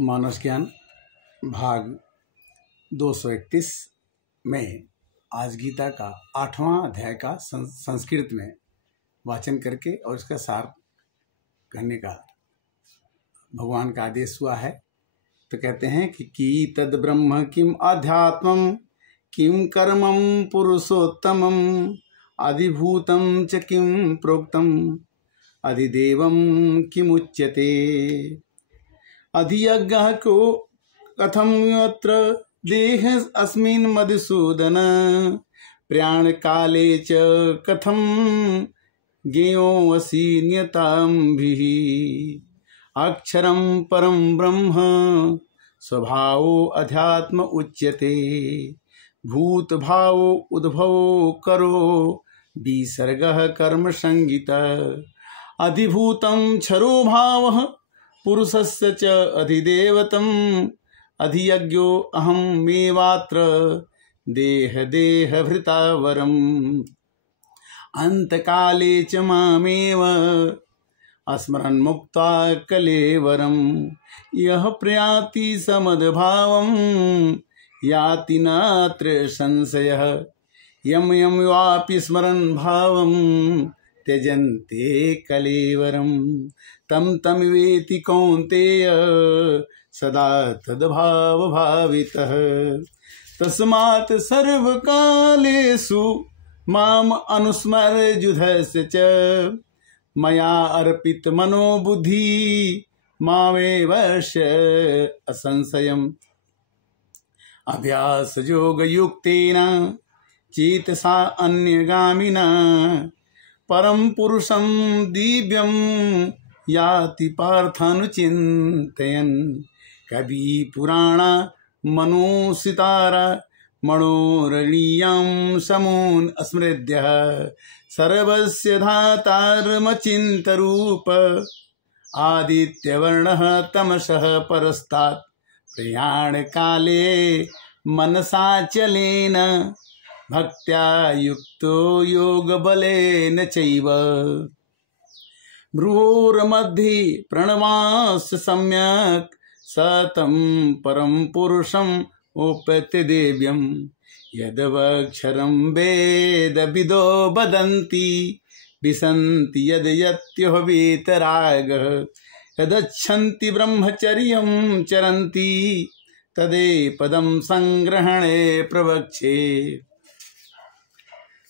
मानस ज्ञान भाग 231 में आज गीता का 8वां अध्याय का संस्कृत में वाचन करके और उसका सार करने का भगवान का आदेश हुआ है। तो कहते हैं कि तद ब्रह्म किम अध्यात्मम किम कर्मम पुरुषोत्तमम अधिभूतम च किम प्रोक्तम अधिदेवम किमुच्यते अधियज्ञः को कथम यत्र देह अस्मिन् मधुसूदन प्रयाण काले च कथम ज्ञेयोऽसि नियताम्भिः अक्षरं परं ब्रह्म स्वभावो अध्यात्म उच्यते भूत भावो उद्भवो करो विसर्गः कर्म संगीतः अधिभूतं क्षरो भावः पुरुषस्य च अधिदेवतम् अधियज्ञो अहं मेवात्र देह देह भृतावरम् अंतकाले च मामेव अस्मरन् मुक्त्वा कलेवरम् यः प्रयाति समद्भावम् याति नात्र संशयः यं यं वापि स्मरन् भावम् त्यजन्ते कलेवरम् तम तम वेति कौन्तेय सदा तद्भाव भावितः तस्मात् सर्वकालेषु माम अनुस्मरजुधस्य च मया अर्पित मनोबुद्धि मामेवश्य असंशयम् अभ्यास योग युक्तेन चेतसा अन्यगामिना परम पुरुषं दिव्यं याति पार्थानुचिन्तयन् कवि पुराण मनोसितारा मनोरणीयं समून् अस्मृद्यः सर्वस्य धातारमचिन्तरूप आदित्यवर्णः तमसः परस्तात् प्रयाण काले मनसाचलेन भक्त्या युक्तो योग बलेन चैव भ्रुवोर्मध्ये प्रणवास सम्यक् सतं परं पुरुषम् उपेत्य देव्यम् यदवक्षरं वेद विदो वदन्ति विसन्ति यद् यत्यो वीतरागः यदच्छन्ति ब्रह्मचर्यं चरन्ति तदे पदं संग्रहणे प्रवक्षे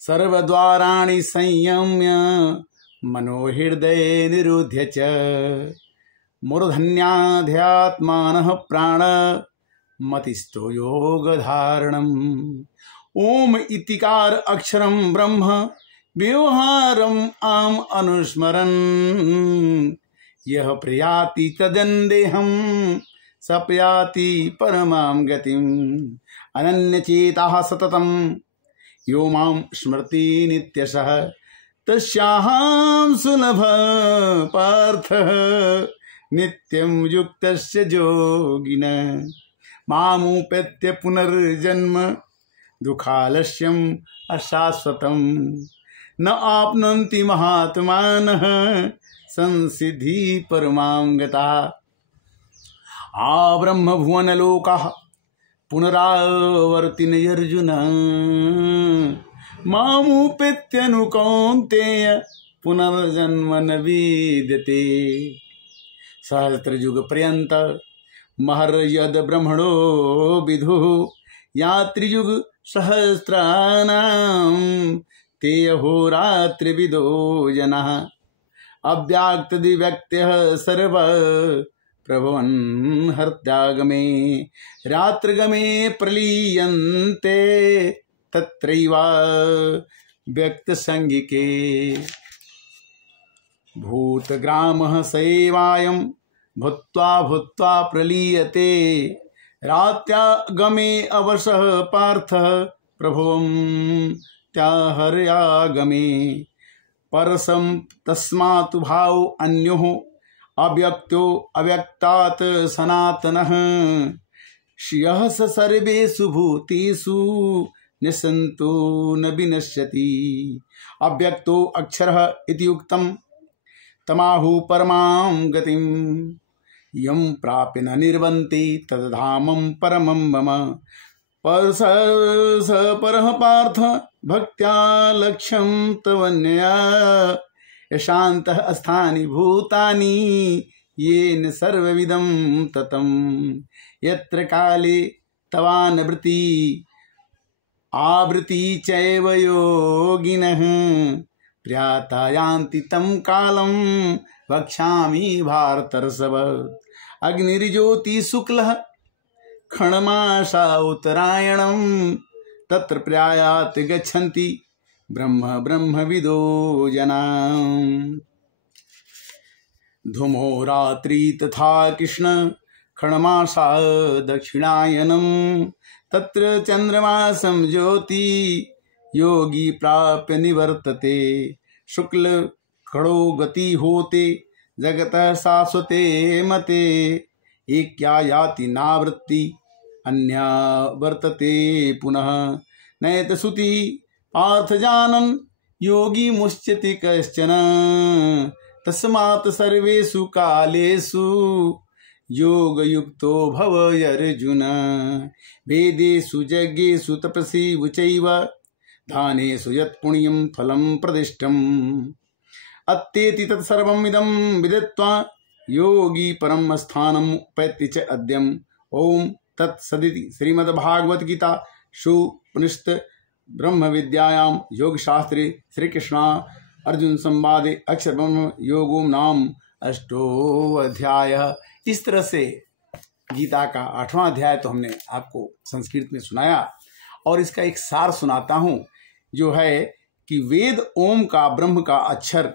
सर्वद्वाराणि संयम्य मनोहृदये निरुध्य च मूर्धन्याध्यात्मानः प्राण मतिस्थो योगधारणम् ओम इतिकार अक्षरं ब्रह्म व्यवहारम् आम अनुस्मरन् यः प्रयाति तदन्देहम् सपयाति परमां गतिम् अनन्यचेताः सततम् यो मां स्मृति नित्यशः तस्याहं सुलभ पार्थः नित्यं युक्तस्य योगिनः मामुपेत्य पुनर्जन्म दुःखालस्यम् अशाश्वतम् न आप्नुवन्ति महात्मानः संसिद्धि परमां गताः आब्रह्म भुवनलोकाः पुनरावर्तिन अर्जुन मामुपेत्यनुकौन्तेय पुनर्जन्म न विद्यते सहस्रयुग पर्यंत महर्यद ब्रह्मणो विदुः यात्रियुग सहस्राणां ते अहोरात्रिविदो जनः अव्याक्तदिव्यक्त्यः सर्व प्रभवन् हर्त्यागमे रात्रगमे प्रलीयन्ते तत्रैव व्यक्तसंगिके भूतग्रामः सैवायं भूत्वा भूत्वा प्रलीयते रात्यागमे अवशः पार्थः प्रभवं त्याहर्यागमे परसं तस्मात् भाव अन्योः अव्यक्तो अव्यक्तात् सनातनः श्रियः स सर्वेषु भूतेषु निसन्तो न विनश्यति अव्यक्तो अक्षरः इति उक्तम् तमाहु परमां गतिम् यं प्राप्य न निर्वन्ति तद्धामं परमं मम। पर स परः पार्थ भक्त्या लक्ष्यं तवन्यया, यशान्तः अस्थानि भूतानि येन सर्वविदं ततं। यत्र काले तवानवृत्ति आवृत्ति चैव योगिनः, प्रयाता यान्ति तं कालं वक्ष्यामि भारतर्षभ। अग्निर्ज्योति शुक्लः क्षणमाशा उत्तरायणं, तत्र प्रयात गच्छन्ति ब्रह्म ब्रह्मविदो जनाः। धूमो रात्रि तथा कृष्ण क्षणमाशा दक्षिणायनं, तत्र चंद्रमासं ज्योति योगी प्राप्य निवर्तते। शुक्ल खड़ो गति होते जगतः शाश्वते मते, एक्या याति नावृत्ति अन्या वर्तते पुनः। नयत सुति पार्थ जानन् योगी मुच्यते कश्चन, तस्मात् सर्वेषु कालेषु योगयुक्तो भव अर्जुन। वेदेषु यज्ञेषु तपसि वचैव दानेषु यत्पुण्यं फलं प्रदिष्टम्। अत्येति तत्सर्वम् इदं विदित्वा योगी परम स्थानम् उपैति च अद्यम्। ओम तत्सदिति श्रीमद्भागवतगीता उपनिषत् ब्रह्म विद्यायां योगशास्त्रे श्रीकृष्ण अर्जुन संवादे अक्षर ब्रह्म योगो नाम अष्टोऽध्याय। इस तरह से गीता का 8वां अध्याय तो हमने आपको संस्कृत में सुनाया, और इसका एक सार सुनाता हूं, जो है कि वेद ओम का ब्रह्म का अक्षर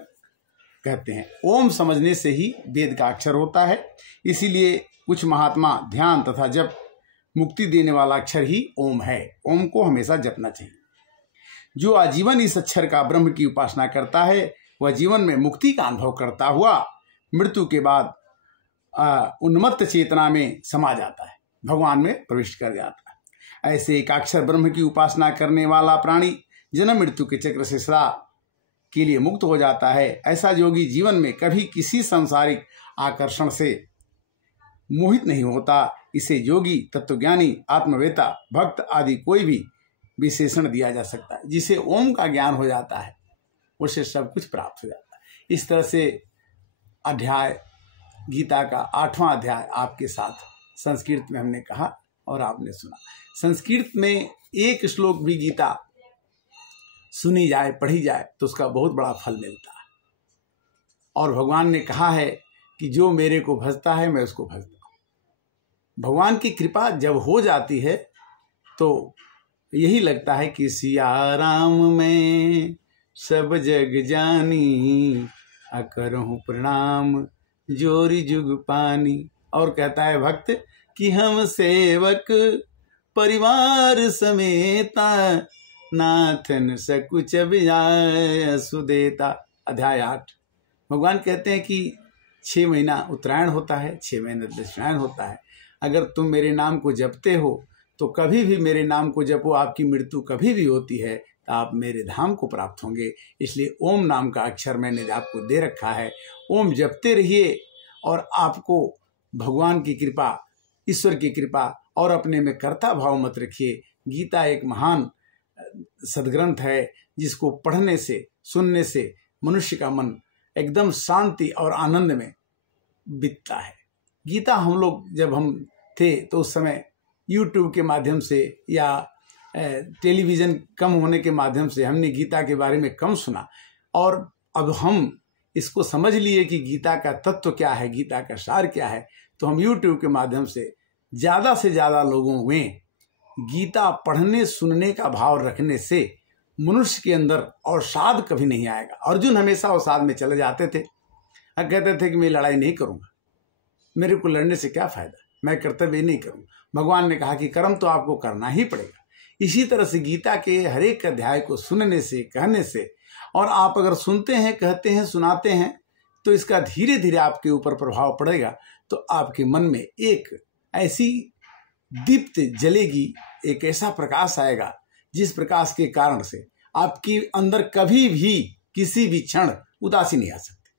कहते हैं। ओम समझने से ही वेद का अक्षर होता है, इसीलिए कुछ महात्मा ध्यान तथा जप मुक्ति देने वाला अक्षर ही ओम है। ओम को हमेशा जपना चाहिए। जो आजीवन इस अक्षर का ब्रह्म की उपासना करता है, वह जीवन में मुक्ति का अनुभव करता हुआ मृत्यु के बाद उन्मत्त चेतना में समा जाता है, भगवान में प्रवेश कर जाता है। ऐसे एकाक्षर ब्रह्म की उपासना करने वाला प्राणी जन्म मृत्यु के चक्र से सदा के लिए मुक्त हो जाता है। ऐसा योगी जीवन में कभी किसी सांसारिक आकर्षण से मोहित नहीं होता। इसे योगी, तत्वज्ञानी, आत्मवेता, भक्त आदि कोई भी विशेषण दिया जा सकता है। जिसे ओम का ज्ञान हो जाता है, उसे सब कुछ प्राप्त हो जाता है। इस तरह से अध्याय गीता का 8वां अध्याय आपके साथ संस्कृत में हमने कहा और आपने सुना। संस्कृत में एक श्लोक भी गीता सुनी जाए, पढ़ी जाए, तो उसका बहुत बड़ा फल मिलता है। और भगवान ने कहा है कि जो मेरे को भजता है मैं उसको भजता हूं। भगवान की कृपा जब हो जाती है तो यही लगता है कि सिया राम में सब जग जानी, अकरहूं प्रणाम जोरी जुग पानी। और कहता है भक्त कि हम सेवक परिवार समेता, नाथन सकुच सुदेता। अध्याय 8। भगवान कहते हैं कि 6 महीना उत्तरायण होता है, 6 महीना दक्षिणायन होता है। अगर तुम मेरे नाम को जपते हो तो कभी भी मेरे नाम को जपो, आपकी मृत्यु कभी भी होती है तो आप मेरे धाम को प्राप्त होंगे। इसलिए ओम नाम का अक्षर मैंने आपको दे रखा है। ओम जपते रहिए और आपको भगवान की कृपा, ईश्वर की कृपा, और अपने में कर्ता भाव मत रखिए। गीता एक महान सदग्रंथ है, जिसको पढ़ने से, सुनने से मनुष्य का मन एकदम शांति और आनंद में बीतता है। गीता हम लोग जब हम थे तो उस समय YouTube के माध्यम से या टेलीविज़न कम होने के माध्यम से हमने गीता के बारे में कम सुना, और अब हम इसको समझ लिए कि गीता का तत्व क्या है, गीता का सार क्या है। तो हम YouTube के माध्यम से ज़्यादा लोगों में गीता पढ़ने सुनने का भाव रखने से मनुष्य के अंदर और साध कभी नहीं आएगा। अर्जुन हमेशा अवसाद में चले जाते थे, कहते थे कि मैं लड़ाई नहीं करूंगा, मेरे को लड़ने से क्या फायदा, मैं कर्तव्य नहीं करूंगा। भगवान ने कहा कि कर्म तो आपको करना ही पड़ेगा। इसी तरह से गीता के हर एक अध्याय को सुनने से, कहने से, और आप अगर सुनते हैं, कहते हैं, सुनाते हैं, तो इसका धीरे धीरे आपके ऊपर प्रभाव पड़ेगा। तो आपके मन में एक ऐसी दीप्त जलेगी, एक ऐसा प्रकाश आएगा जिस प्रकाश के कारण से आपके अंदर कभी भी किसी भी क्षण उदासी नहीं आ सकती।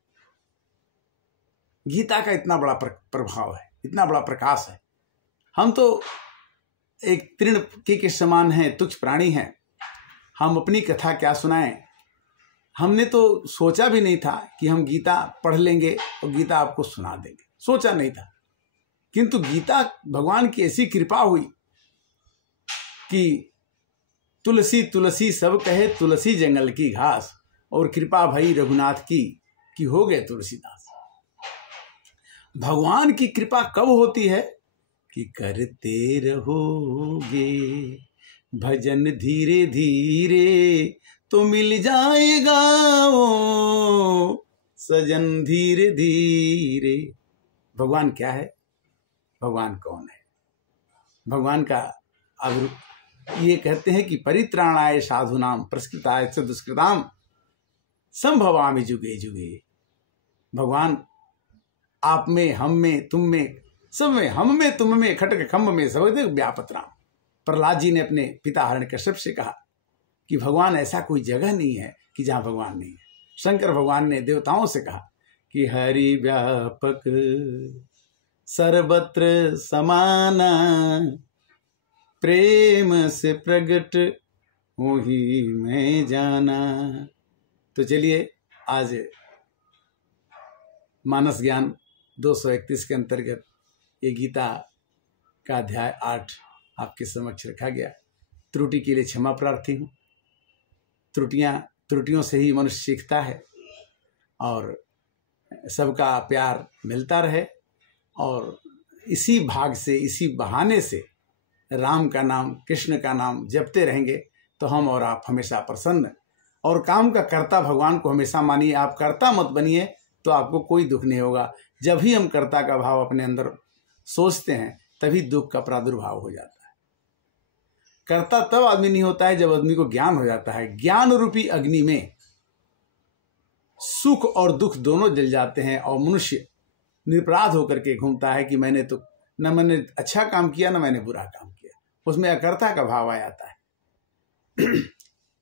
गीता का इतना बड़ा प्रभाव है, इतना बड़ा प्रकाश है। हम तो एक तृण के समान हैं, तुच्छ प्राणी हैं। हम अपनी कथा क्या सुनाएं। हमने तो सोचा भी नहीं था कि हम गीता पढ़ लेंगे और गीता आपको सुना देंगे, सोचा नहीं था। किंतु गीता भगवान की ऐसी कृपा हुई कि तुलसी तुलसी सब कहे, तुलसी जंगल की घास, और कृपा भई रघुनाथ की कि हो गए तुलसीदास। भगवान की कृपा कब होती है कि करते रहोगे भजन धीरे धीरे तो मिल जाएगा ओ सजन धीरे धीरे। भगवान क्या है, भगवान कौन है? भगवान का अब ये कहते हैं कि परित्राणाय साधुनाम प्रस्कृताय च दुष्कृताम संभवामि जुगे जुगे। भगवान आप में, हम में, तुम में, सब में, हम में, तुम में, खटक खम्भ में सर्वदेव व्यापत राम। प्रहलाद जी ने अपने पिता हिरण्यकश्यप से कहा कि भगवान ऐसा कोई जगह नहीं है कि जहां भगवान नहीं है। शंकर भगवान ने देवताओं से कहा कि हरि व्यापक सर्वत्र समाना, प्रेम से प्रगट वही मैं जाना। तो चलिए आज मानस ज्ञान 231 के अंतर्गत ये गीता का अध्याय 8 आपके समक्ष रखा गया। त्रुटि के लिए क्षमा प्रार्थी हूँ। त्रुटियों से ही मनुष्य सीखता है और सबका प्यार मिलता रहे, और इसी भाग से, इसी बहाने से राम का नाम, कृष्ण का नाम जपते रहेंगे तो हम और आप हमेशा प्रसन्न, और काम का कर्ता भगवान को हमेशा मानिए। आप कर्ता मत बनिए तो आपको कोई दुख नहीं होगा। जब ही हम कर्ता का भाव अपने अंदर सोचते हैं तभी दुख का प्रादुर्भाव हो जाता है। कर्ता तब आदमी नहीं होता है जब आदमी को ज्ञान हो जाता है। ज्ञान रूपी अग्नि में सुख और दुख दोनों जल जाते हैं और मनुष्य निरपराध होकर के घूमता है कि मैंने तो न मैंने अच्छा काम किया न मैंने बुरा काम किया। उसमें अकर्ता का भाव आ जाता है।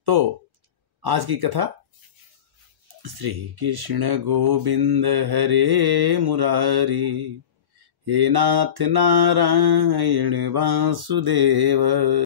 तो आज की कथा, श्री कृष्ण गोविंद हरे मुरारी, हे नाथ नारायण वासुदेव।